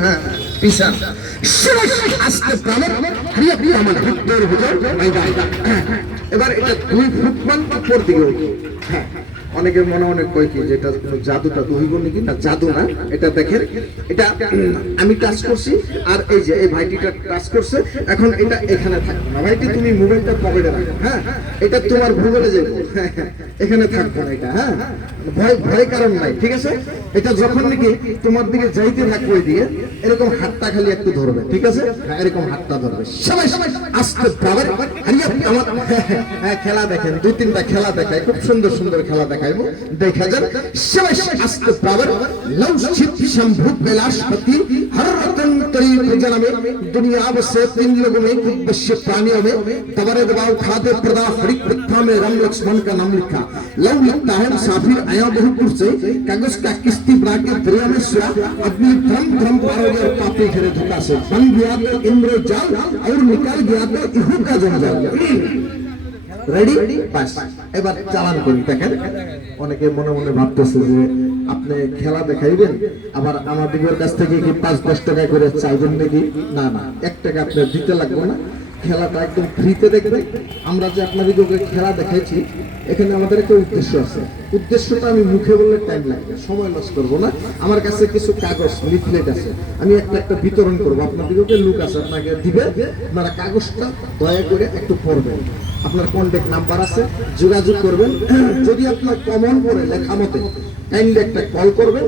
হ্যাঁ পিছন আস্তে প্রাণের হারিয়ে দিয়ে আমার ভক্তের ভিতর এবার এটা 2 ফুট মান উপর দিকে হ্যাঁ অনেকের মনে অনেক কয় কি যেটা জাদুটা হইব নাকি না জাদু না এটা দেখেন এটা আমি টাচ করছি আর এই যে এই ভাইটিটা টাচ করছে এখন এটা এখানে থাকবে না ভাইটি তুমি মোবাইলটা পকেটে রাখো হ্যাঁ এটা তোমার ভূগোলে যাবে এখানে থাকবে না এটা হ্যাঁ ভয় ভয় কারণ নাই ঠিক আছে এটা যখন নাকি তোমার দিকে যাইতে থাকবে ওই দিকে এরকম হাতটা খালি একটু ধরবে ঠিক আছে এরকম হাতটা ধরবে সবাই সবাই আস্তে বাবার হারিয়ে আমার হ্যাঁ খেলা দেখেন 2-3টা খেলা দেখায় খুব সুন্দর সুন্দর খেলা দেখাইবো দেখা যান সবাই আস্তে বাবার लौचित शंभु कैलाशपति हर रतन तरी प्रजन में दुनिया से 3 लोगों में कुछ बश्य प्राणियों में दबरे दबाव खादे प्रदा हरि प्रथा में राम लक्ष्मण का नाम लिखा लव लिखता है मुसाफिर आया बहुत दूर से कागज का किस्ती बना के दरिया में सोया अग्नि धर्म धर्म पारोगे और पापी घरे धोखा से बन गया तो इंद्र जाल और निकल गया तो इहू का जंजाल রেডি বাস এবার চালান করি দেখেন অনেকে মনে মনে ভাবতেছে যে আপনি খেলা দেখাইবেন আবার আমাদের কাছ থেকে কি 5-10 টাকা করে চাইবেন নাকি না না 1 টাকা আপনি দিতে লাগবে না খেলাটা একদম ফ্রিতে দেখবেন আমরা যে আপনাদেরকে খেলা দেখাইছি এখানে আমাদের একটা উদ্দেশ্য আছে উদ্দেশ্যটা আমি মুখে বললে টাইম লাগবে সময় লস করব না আমার কাছে কিছু কাগজ লিফলেট আছে আমি একটা বিতরণ করব আপনাদেরকে লোক আছে আপনাকে দিবে আপনারা কাগজটা দয়া করে একটু পড়বেন আপনার কন্টাক্ট নাম্বার আছে যোগাযোগ করবেন যদি আপনার কমন পড়ে লেখা মতে কাইন্ডলি একটা কল করবেন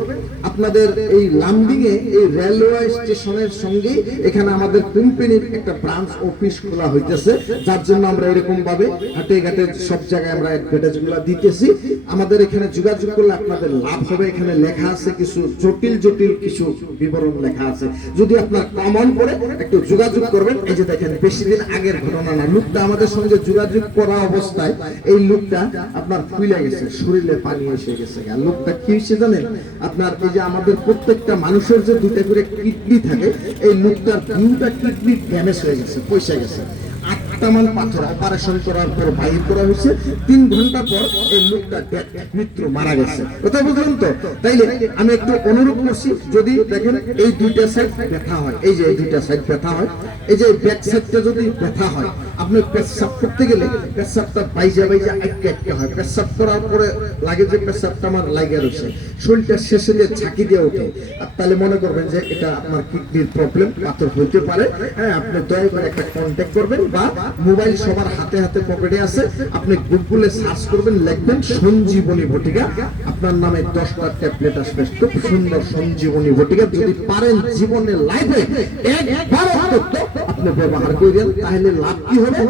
আপনাদের এই লামডিং এ এই রেলওয়ে স্টেশনের সঙ্গে এখানে আমাদের কোম্পানির একটা ব্রাঞ্চ অফিস খোলা হইতেছে যার জন্য আমরা এরকম ভাবে হাটে ঘাটে সব জায়গায় আমরা অ্যাডভার্টাইজগুলো দিতেছি আমাদের এখানে যোগাযোগ করলে আপনাদের লাভ হবে এখানে লেখা আছে কিছু জটিল জটিল কিছু বিবরণ লেখা আছে যদি আপনার কমন পড়ে একটু যোগাযোগ করবেন এই যে দেখেন বেশি দিন আগের ঘটনা না লোকটা আমাদের সঙ্গে যোগাযোগ করা অবস্থায় এই লোকটা আপনার ফুলে গেছে শরীরে পানি এসে গেছে লোকটা কি হয়েছে জানেন আপনার এই যে আমাদের প্রত্যেকটা মানুষের যে 2টা করে কিডনি থাকে এই লোকটার 2টা কিডনি ড্যামেজ হয়ে গেছে পয়সা গেছে 8টা মান পাথর অপারেশন করার পর বাইর করা হয়েছে 3 ঘন্টা পর এই লোকটা মৃত্যু মারা গেছে কথা বুঝলেন তো তাইলে আমি একটু অনুরোধ করছি যদি দেখেন এই 2টা সাইড ব্যথা হয় এই যে এই 2টা সাইড ব্যথা হয় এই যে ব্যাক সাইডটা যদি ব্যথা হয় আপনি পেশাব করতে গেলে পেশাবটা বাইজা বাইজা আটকে হয় পেশাব করার পরে লাগে যে পেশাবটা আমার লাগে রয়েছে শরীরটা শেষে দিয়ে ঝাঁকি দিয়ে ওঠে আর তাহলে মনে করবেন যে এটা আপনার কিডনির প্রবলেম পাথর হইতে পারে হ্যাঁ আপনি দয়া করে একটা কন্ট্যাক্ট করবেন বা মোবাইল সবার হাতে হাতে পকেটে আছে আপনি গুগলে সার্চ করবেন লিখবেন সঞ্জীবনী বটিকা আপনার নামে 10টা ট্যাবলেট আসবে খুব সুন্দর সঞ্জীবনী বটিকা যদি পারেন জীবনে লাইফে একবার অন্তত আপনি ব্যবহার করেন তাহলে লাভ কি হবে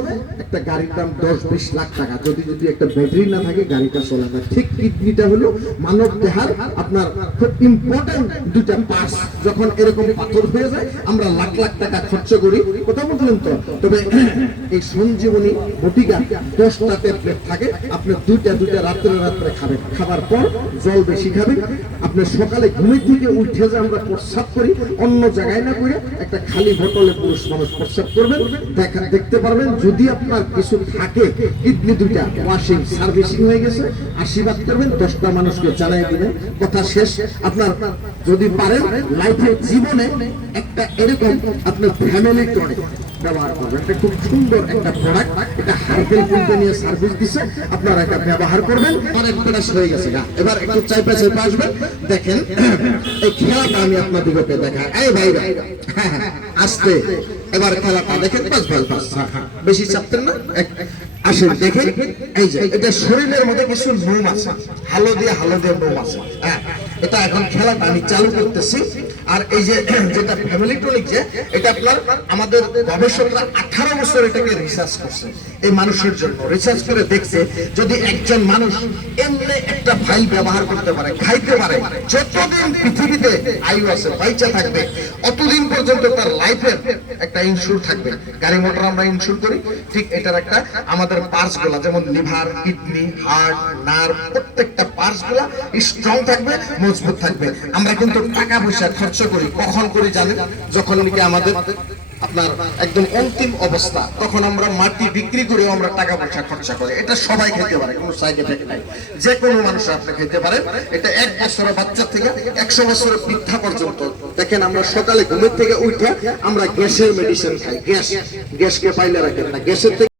একটা গাড়ির দাম 10-20 লাখ টাকা যদি একটা ব্যাটারি না থাকে গাড়িটা চলে না ঠিক কিডনিটা হলো মানব দেহের আপনার খুব ইম্পর্টেন্ট 2টা পার্টস যখন এরকম পাথর হয়ে যায় আমরা লাখ লাখ টাকা খরচ করি কথা বললেন তো তবে এই সঞ্জীবনী বটিকা 10টা ট্যাবলেট থাকে আপনি 2টা রাত্রে খাবেন খাবার পর জল বেশি খাবেন আপনি সকালে ঘুমের থেকে উঠে যে আমরা প্রস্রাব করি অন্য জায়গায় না করে একটা খালি বোতলে পুরুষ মানুষ প্রস্রাব করবেন দেখতে পারবেন যদি আপনার কিছু থাকে কিডনি 2টা ওয়াশিং সার্ভিসিং হয়ে গেছে আশীর্বাদ করবেন 10টা মানুষকে জানাই দিবেন কথা শেষ আপনার যদি পারেন লাইফে জীবনে একটা এরকম আপনার ফ্যামিলি করে ব্যবহার করবেন এটা খুব সুন্দর একটা প্রোডাক্ট এটা হার্বেল কোম্পানি সার্ভিস দিছে আপনারা এটা ব্যবহার করবেন অনেক ফ্রেশ হয়ে গেছে এবার একটু চাইপা আসবেন দেখেন এই খেলাটা আমি আপনাদেরকে দেখাই এই ভাইরা আস্তে এবার খেলাটা দেখেন বাস বেশি চাপতেন না আসেন দেখেন এই যে এটা শরীরের মধ্যে কিছু নোম আছে হালদিয়া নোম আছে হ্যাঁ এটা এখন খেলাটা আমি চালু করতেছি আর এই যে যেটা ফ্যামিলি টনিক যে এটা আপনার আমাদের গবেষকরা 18 বছর এটাকে রিসার্চ করছে এই মানুষের জন্য রিসার্চ করে দেখছে যদি একজন মানুষ এমনি একটা ফাইল ব্যবহার করতে পারে খাইতে পারে যতদিন পৃথিবীতে আয়ু আছে বাইচা থাকবে অতদিন পর্যন্ত তার লাইফের একটা ইনস্যুর থাকবে গাড়ি মোটর আমরা ইনস্যুর করি ঠিক এটার একটা আমাদের পার্টস গুলা যেমন লিভার কিডনি হার্ট নার্ভ প্রত্যেকটা পার্টস গুলা স্ট্রং থাকবে মজবুত থাকবে আমরা কিন্তু টাকা পয়সা খরচ করি কখন করি জানেন যখন নাকি আমাদের আপনার একদম অন্তিম অবস্থা, তখন আমরা মাটি বিক্রি করেও আমরা টাকা পয়সা খরচা করি। এটা সবাই খেতে পারে, কোনো সাইড এফেক্ট নাই, যে কোনো মানুষ আপনি খেতে পারেন। এটা 1 বছরের বাচ্চা থেকে 100 বছরের বৃদ্ধা পর্যন্ত। দেখেন আমরা সকালে ঘুমের থেকে উঠে আমরা গ্যাসের মেডিসিন খাই, গ্যাসকে পাইলে রাখেন না, গ্যাসের থেকে